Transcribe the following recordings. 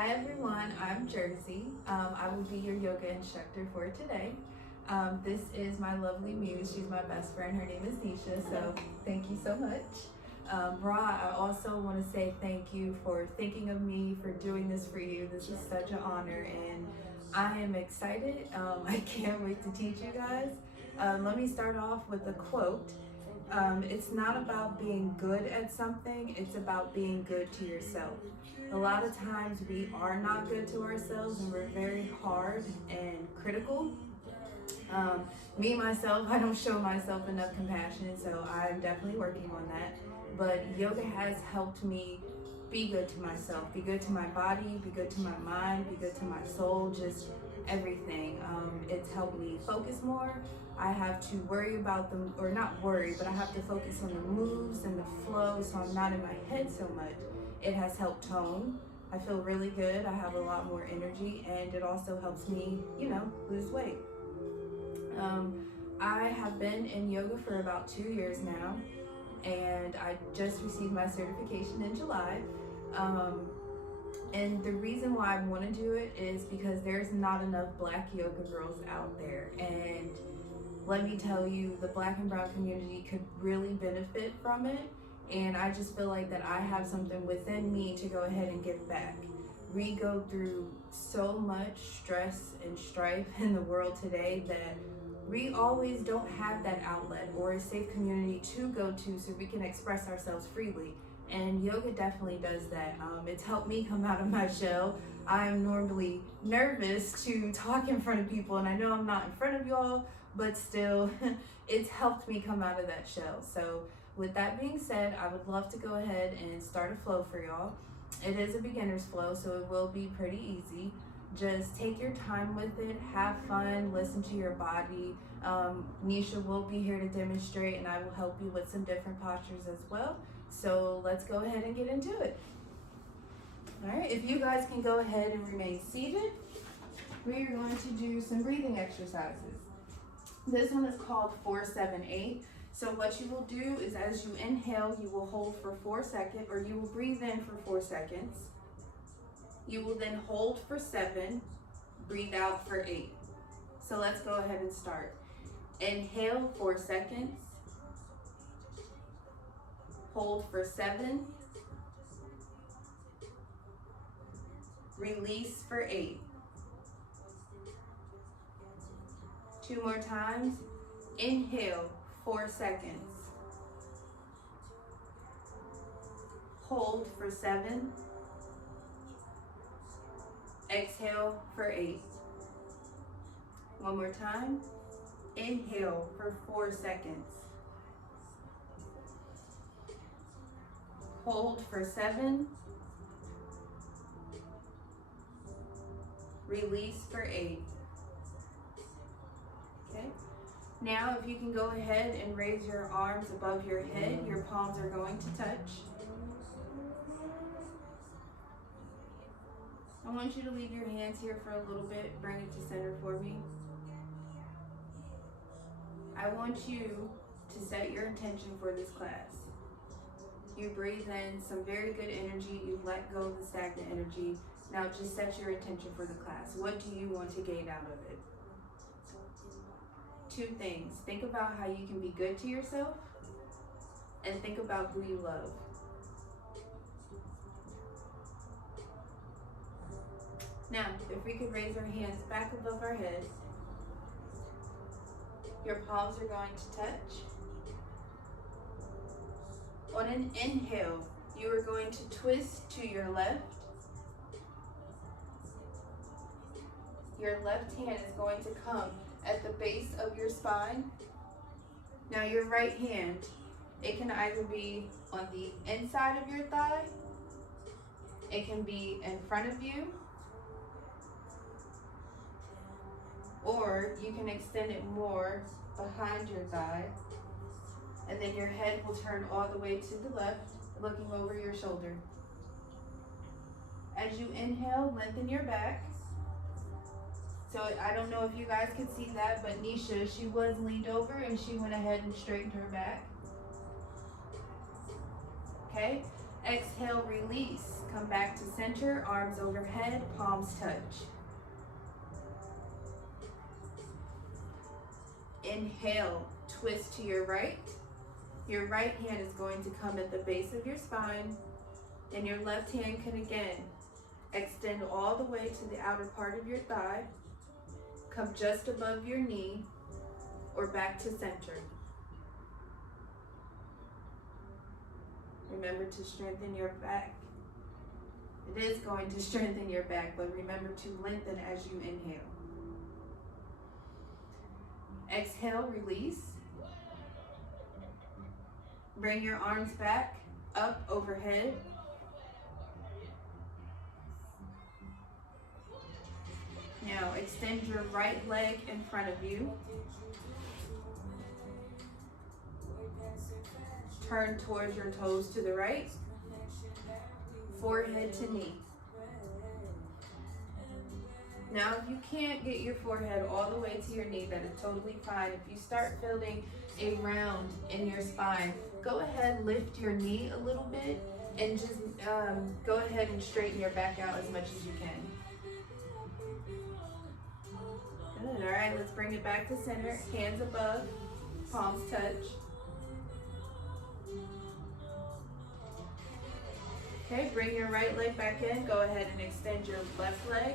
Hi everyone, I'm Jersey. I will be your yoga instructor for today. This is my lovely muse. She's my best friend. Her name is Nisha, so thank you so much. Ra, I also want to say thank you for thinking of me, for doing this for you. This is such an honor, and I am excited. I can't wait to teach you guys. Let me start off with a quote. It's not about being good at something, it's about being good to yourself. A lot of times we are not good to ourselves and we're very hard and critical. Me, myself, I don't show myself enough compassion, so I'm definitely working on that. But yoga has helped me be good to myself, be good to my body, be good to my mind, be good to my soul, just everything. It's helped me focus more. I have to worry about them, or not worry, but I have to focus on the moves and the flow so I'm not in my head so much. It has helped tone. I feel really good. I have a lot more energy, and it also helps me, lose weight. I have been in yoga for about 2 years now, and I just received my certification in July. And the reason why I want to do it is because there's not enough black yoga girls out there. And let me tell you, the black and brown community could really benefit from it. And I just feel like that I have something within me to go ahead and give back. We go through so much stress and strife in the world today that we always don't have that outlet or a safe community to go to so we can express ourselves freely. And yoga definitely does that. It's helped me come out of my shell. I'm normally nervous to talk in front of people, and I know I'm not in front of y'all, but still, it's helped me come out of that shell. So with that being said, I would love to go ahead and start a flow for y'all. It is a beginner's flow, so it will be pretty easy. Just take your time with it, have fun, listen to your body. Nisha will be here to demonstrate, and I will help you with some different postures as well. So let's go ahead and get into it. All right, if you guys can go ahead and remain seated, we are going to do some breathing exercises. This one is called 4-7-8. So what you will do is as you inhale, you will hold for 4 seconds, or you will breathe in for 4 seconds. You will then hold for 7, breathe out for 8. So let's go ahead and start. Inhale 4 seconds. Hold for 7. Release for 8. 2 more times. Inhale 4 seconds. Hold for 7. Exhale for 8. One more time. Inhale for 4 seconds. Hold for 7. Release for 8. Okay. Now if you can go ahead and raise your arms above your head, your palms are going to touch. I want you to leave your hands here for a little bit. Bring it to center for me. I want you to set your intention for this class. You breathe in some very good energy. You let go of the stagnant energy. Now just set your intention for the class. What do you want to gain out of it? 2 things. Think about how you can be good to yourself, and think about who you love. Now, if we could raise our hands back above our heads, your palms are going to touch. On an inhale, you are going to twist to your left. Your left hand is going to come at the base of your spine. Now your right hand, it can either be on the inside of your thigh, it can be in front of you, or you can extend it more behind your thigh, and then your head will turn all the way to the left, looking over your shoulder. As you inhale, lengthen your back. So I don't know if you guys could see that, but Nisha, she was leaned over and she went ahead and straightened her back. Okay, Exhale, release. Come back to center, arms overhead, palms touch. Inhale, twist to your right. Your right hand is going to come at the base of your spine, and your left hand can again extend all the way to the outer part of your thigh, come just above your knee, or back to center. Remember to strengthen your back. It is going to strengthen your back, but remember to lengthen as you inhale. Exhale, release. Bring your arms back, up, overhead. Now extend your right leg in front of you. Turn towards your toes to the right. Forehead to knee. Now, if you can't get your forehead all the way to your knee, that is totally fine. If you start feeling a round in your spine, go ahead, lift your knee a little bit, and just go ahead and straighten your back out as much as you can. Good, all right, let's bring it back to center. Hands above, palms touch. Okay, bring your right leg back in. Go ahead and extend your left leg.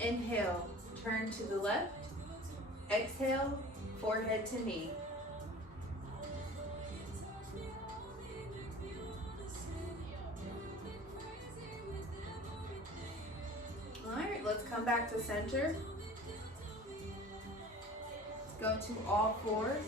Inhale, turn to the left. Exhale, forehead to knee. All right, let's come back to center. Let's go to all fours.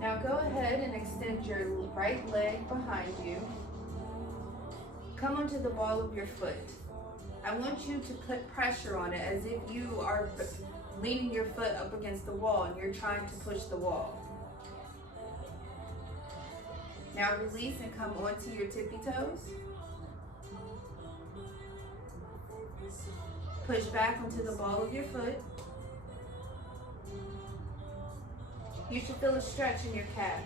Now go ahead and extend your right leg behind you. Come onto the ball of your foot. I want you to put pressure on it as if you are leaning your foot up against the wall and you're trying to push the wall. Now release and come onto your tippy toes. Push back onto the ball of your foot. You should feel a stretch in your calf.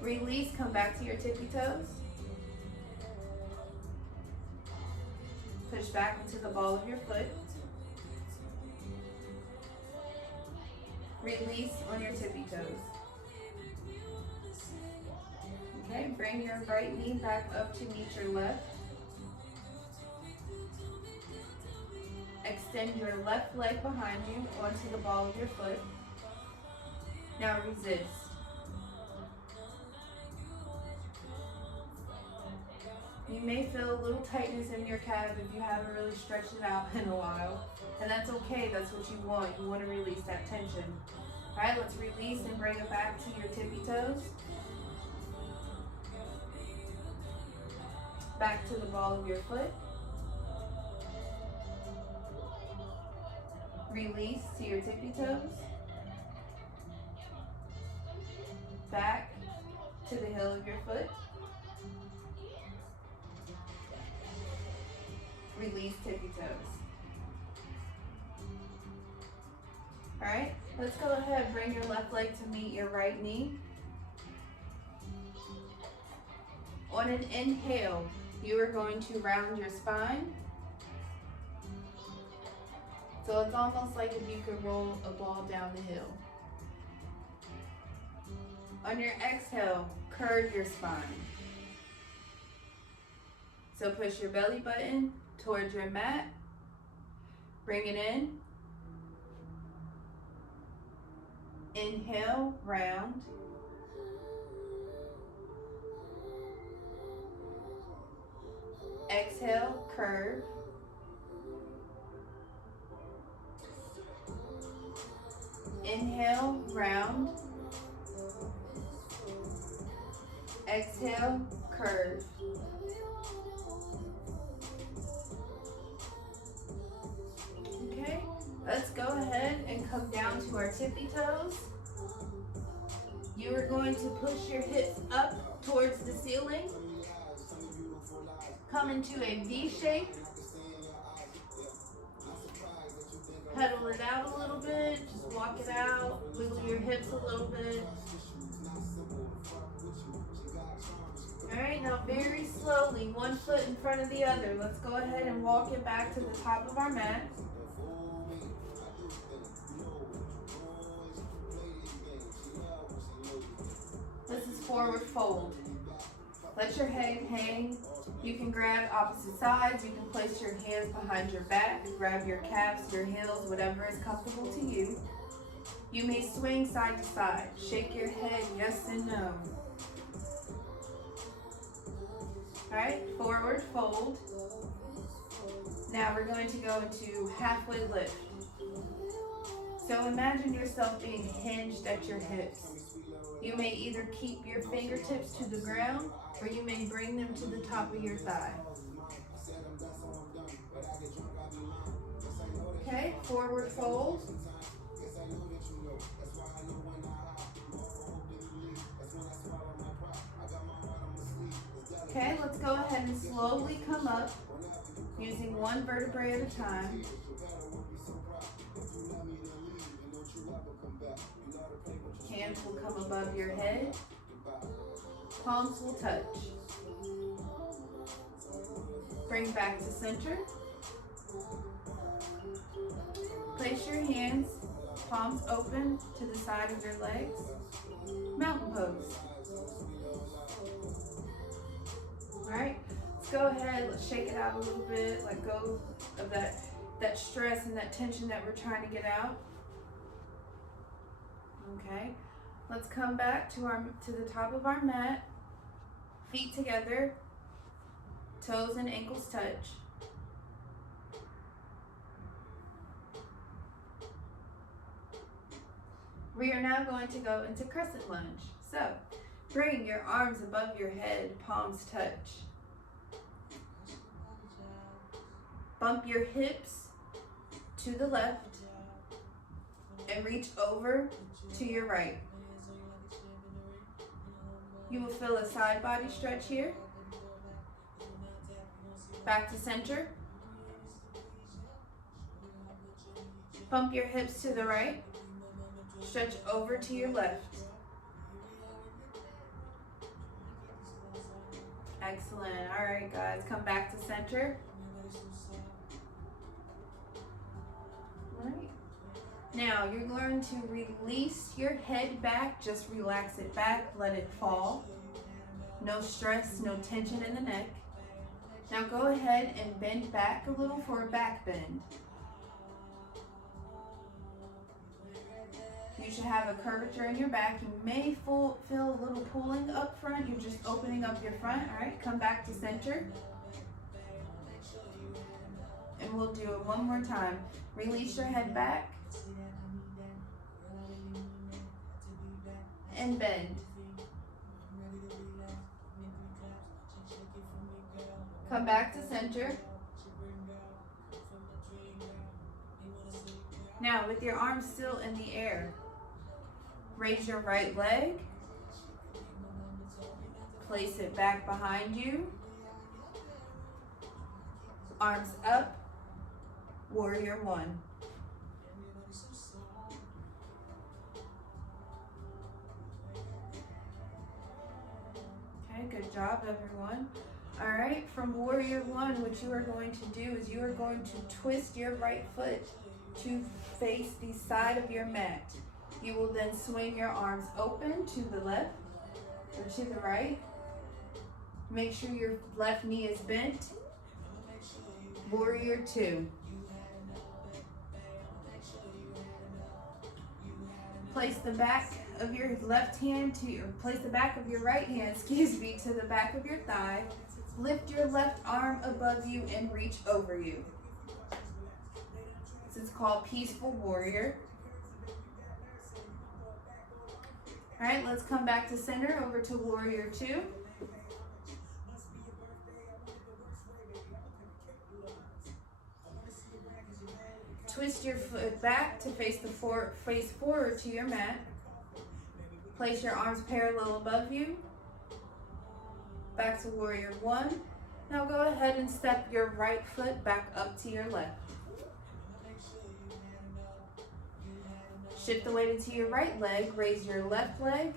Release, come back to your tippy toes. Push back into the ball of your foot. Release on your tippy toes. Okay, bring your right knee back up to meet your left. Extend your left leg behind you onto the ball of your foot. Now resist. You may feel a little tightness in your calf if you haven't really stretched it out in a while. And that's okay, that's what you want. You want to release that tension. All right, let's release and bring it back to your tippy toes. Back to the ball of your foot. Release to your tippy toes. Back to the heel of your foot. Release tippy toes. All right, let's go ahead, bring your left leg to meet your right knee. On an inhale, you are going to round your spine. So it's almost like if you could roll a ball down the hill. On your exhale, curve your spine. So push your belly button towards your mat. Bring it in. Inhale, round. Exhale, curve. Inhale, round. Exhale, curve. Okay, let's go ahead and come down to our tippy toes. You are going to push your hips up towards the ceiling. Come into a V shape. pedal it out a little bit, just walk it out, wiggle your hips a little bit. All right, now very slowly, one foot in front of the other. Let's go ahead and walk it back to the top of our mat. This is forward fold. Let your head hang. You can grab opposite sides. You can place your hands behind your back. Grab your calves, your heels, whatever is comfortable to you. You may swing side to side. Shake your head yes and no. All right, forward fold. Now we're going to go into halfway lift. So imagine yourself being hinged at your hips. You may either keep your fingertips to the ground or you may bring them to the top of your thigh. Okay, forward fold. Okay, let's go ahead and slowly come up using one vertebrae at a time. Hands will come above your head. Palms will touch. Bring back to center. Place your hands, palms open to the side of your legs. Mountain pose. All right, let's go ahead, let's shake it out a little bit, let go of that stress and that tension that we're trying to get out. Okay, let's come back to the top of our mat, feet together, toes and ankles touch. We are now going to go into crescent lunge. So, bring your arms above your head, palms touch. Bump your hips to the left and reach over to your right. You will feel a side body stretch here. Back to center. Bump your hips to the right. Stretch over to your left. Excellent. All right, guys, come back to center. All right. Now, you're going to release your head back. Just relax it back. Let it fall. No stress, no tension in the neck. Now, go ahead and bend back a little for a back bend. You should have a curvature in your back. You may feel a little pulling up front. You're just opening up your front. All right, come back to center. And we'll do it one more time. Release your head back. And bend. Come back to center. Now, with your arms still in the air, raise your right leg. Place it back behind you. Arms up. Warrior one. Okay, good job, everyone. All right, from Warrior one, what you are going to do is you are going to twist your right foot to face the side of your mat. You will then swing your arms open to the left or to the right. Make sure your left knee is bent. Warrior two. Place the back of your left hand place the back of your right hand, to the back of your thigh. Lift your left arm above you and reach over you. This is called Peaceful Warrior. All right, let's come back to center over to Warrior two. Twist your foot back to face forward to your mat. Place your arms parallel above you. Back to Warrior one. Now go ahead and step your right foot back up to your left. Shift the weight into your right leg, raise your left leg,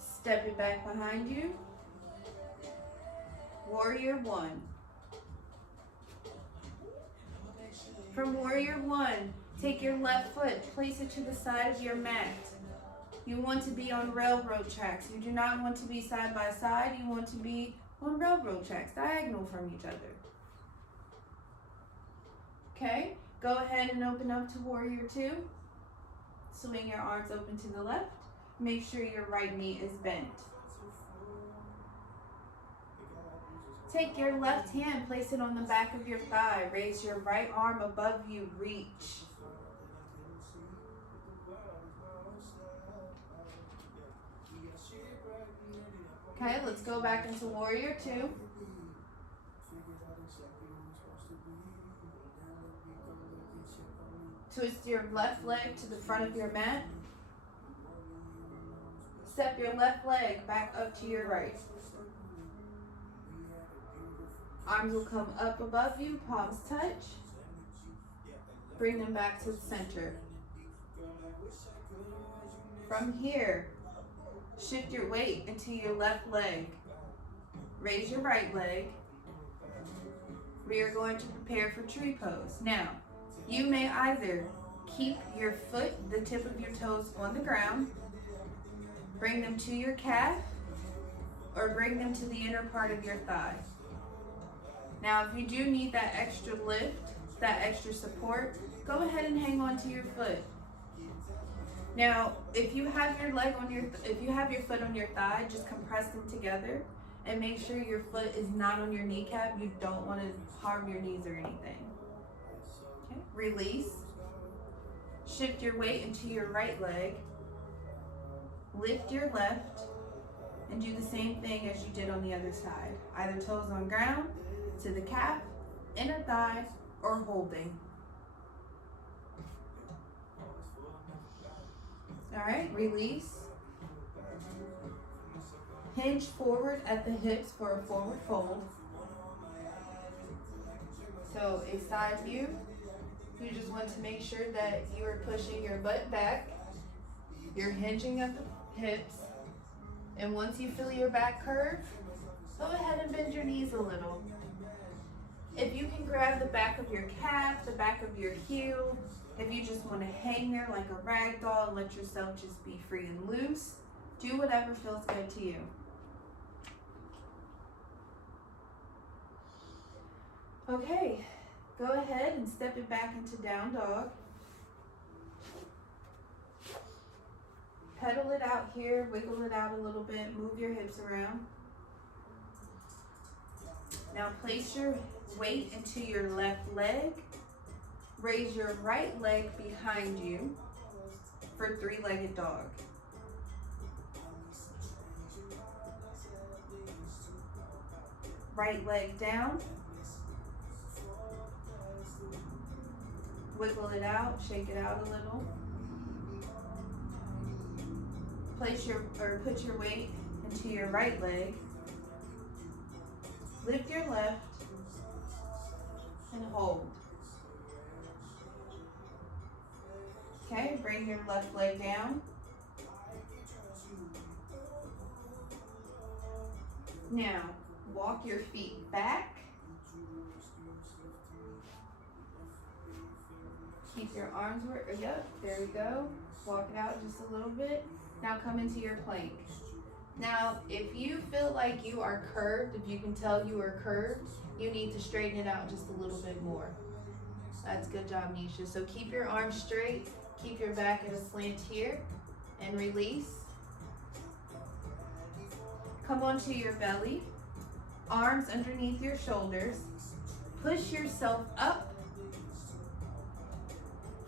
step it back behind you. Warrior one. From Warrior one, take your left foot, place it to the side of your mat. You want to be on railroad tracks. You do not want to be side by side. You want to be on railroad tracks, diagonal from each other. Okay, go ahead and open up to Warrior two. Swing your arms open to the left. Make sure your right knee is bent. Take your left hand, place it on the back of your thigh. Raise your right arm above you, reach. Okay, let's go back into Warrior two. Twist your left leg to the front of your mat. Step your left leg back up to your right. Arms will come up above you, palms touch. Bring them back to the center. From here, shift your weight into your left leg. Raise your right leg. We are going to prepare for tree pose. Now, you may either keep your foot, the tip of your toes on the ground, bring them to your calf, or bring them to the inner part of your thigh. Now, if you do need that extra lift, that extra support, go ahead and hang on to your foot. Now, if you have your foot on your thigh, just compress them together and make sure your foot is not on your kneecap. You don't want to harm your knees or anything. Okay, release. Shift your weight into your right leg. Lift your left and do the same thing as you did on the other side. Either toes on ground, to the calf, inner thigh, or holding. All right, release. Hinge forward at the hips for a forward fold. So a side view, you just want to make sure that you are pushing your butt back. You're hinging at the hips. And once you feel your back curve, go ahead and bend your knees a little. If you can grab the back of your calf, the back of your heel, if you just want to hang there like a rag doll and let yourself just be free and loose, do whatever feels good to you. Okay, go ahead and step it back into down dog. Pedal it out here, wiggle it out a little bit, move your hips around. Now place your weight into your left leg. Raise your right leg behind you for three-legged dog. Right leg down. Wiggle it out, shake it out a little. Put your weight into your right leg. Lift your left and hold. Okay, bring your left leg down. Now, walk your feet back. Keep your arms where, yep, there we go. Walk it out just a little bit. Now come into your plank. Now, if you feel like you are curved, if you can tell you are curved, you need to straighten it out just a little bit more. That's good job, Nisha. So keep your arms straight, keep your back at a slant here, and release. Come onto your belly, arms underneath your shoulders. Push yourself up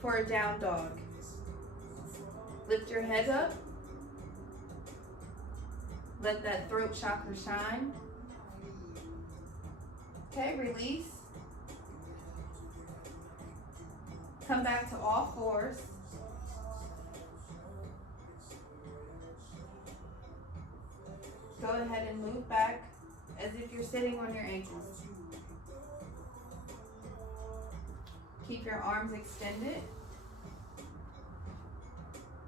for a down dog. Lift your head up. Let that throat chakra shine. Okay, release. Come back to all fours. Go ahead and move back as if you're sitting on your ankles. Keep your arms extended.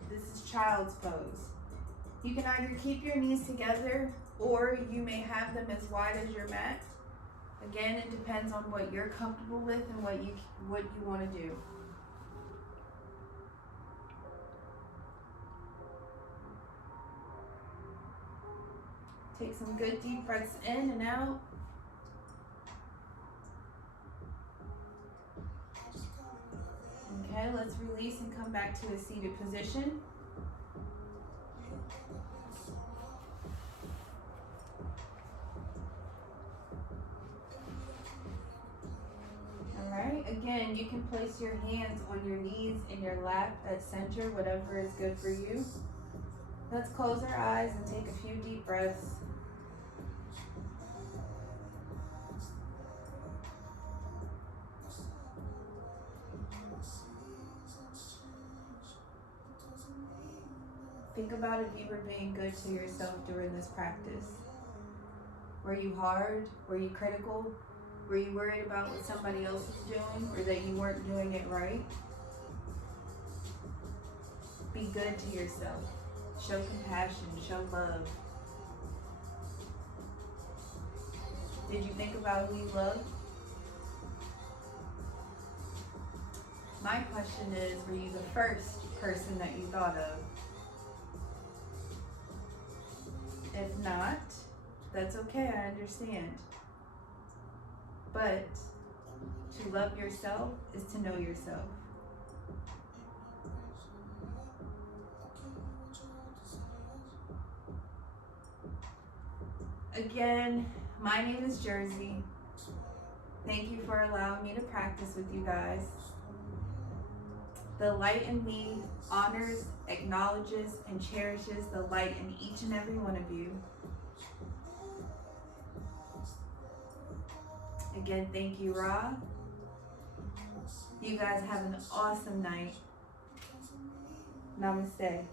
This is child's pose. You can either keep your knees together or you may have them as wide as your mat. Again, it depends on what you're comfortable with and what you want to do. Take some good deep breaths in and out. Okay, let's release and come back to a seated position. Alright, again, you can place your hands on your knees in your lap at center, whatever is good for you. Let's close our eyes and take a few deep breaths. Think about if you were being good to yourself during this practice. Were you hard? Were you critical? Were you worried about what somebody else was doing or that you weren't doing it right? Be good to yourself. Show compassion, show love. Did you think about who you love? My question is, were you the first person that you thought of? If not, that's okay, I understand. But to love yourself is to know yourself. Again, my name is Jersey. Thank you for allowing me to practice with you guys. The light in me honors, acknowledges, and cherishes the light in each and every one of you. Again, thank you, Ra. You guys have an awesome night. Namaste.